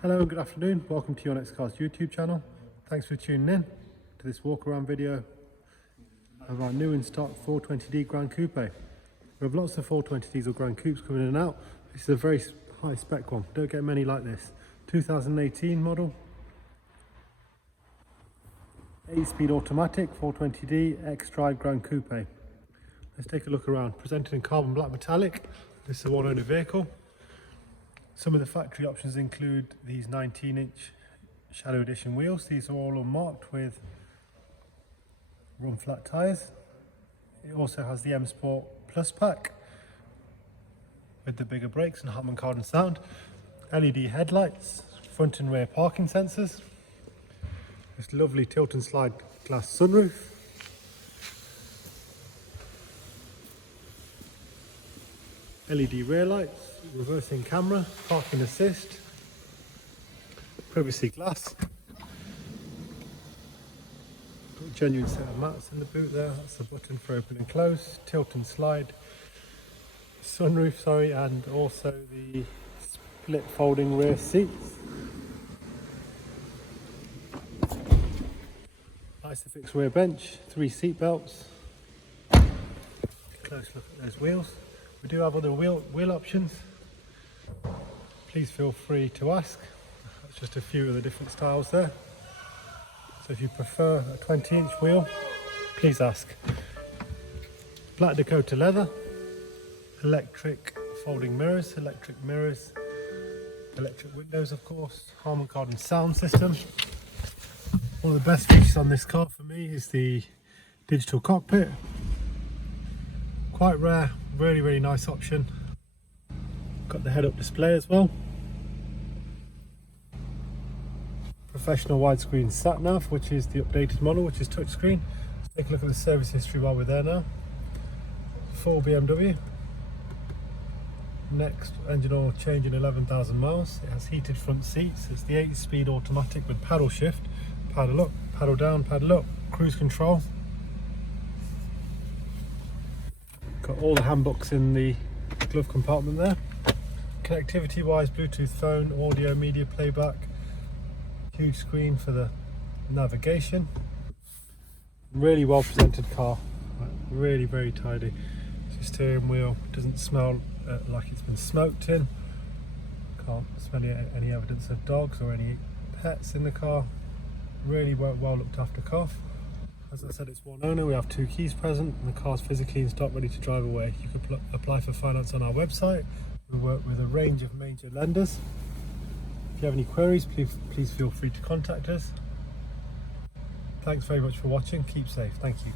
Hello and good afternoon, welcome to Your Next Car's YouTube channel. Thanks for tuning in to this walk around video of our new in stock 420D Gran Coupe. We have lots of 420 diesel Gran Coupes coming in and out. This is a very high spec one, don't get many like this. 2018 model, 8-speed automatic 420D X-Drive Gran Coupe. Let's take a look around. Presented in carbon black metallic, this is a one-owner vehicle. Some of the factory options include these 19-inch Shadow Edition wheels. These are all unmarked with run flat tyres. It also has the M Sport Plus pack with the bigger brakes and Harman Kardon sound. LED headlights, front and rear parking sensors. This lovely tilt and slide glass sunroof. LED rear lights, reversing camera, parking assist, privacy glass. Got a genuine set of mats in the boot there, that's the button for open and close, tilt and slide sunroof, and also the split folding rear seats. Isofix rear bench, 3 seat belts. Close look at those wheels. We do have other wheel options. Please feel free to ask. That's just a few of the different styles there. So if you prefer a 20-inch wheel, please ask. Black Dakota leather, electric folding mirrors, electric windows of course, Harman Kardon sound system. One of the best features on this car for me is the digital cockpit. Quite rare, really nice option. Got the head-up display as well. Professional widescreen sat-nav, which is the updated model, which is touchscreen. Let's take a look at the service history while we're there now. Full BMW. Next engine oil change in 11,000 miles. It has heated front seats. It's the 8-speed automatic with paddle shift. Paddle up, paddle down, paddle up. Cruise control. Got all the handbooks in the glove compartment there. Connectivity wise, Bluetooth phone, audio, media playback, huge screen for the navigation. Really well presented car, really very tidy. The steering wheel doesn't smell like it's been smoked in. Can't smell any evidence of dogs or any pets in the car. Really well looked after car. As I said, it's one owner, we have 2 keys present, and the car's physically in stock, ready to drive away. You can apply for finance on our website. We work with a range of major lenders. If you have any queries, please feel free to contact us. Thanks very much for watching, keep safe, thank you.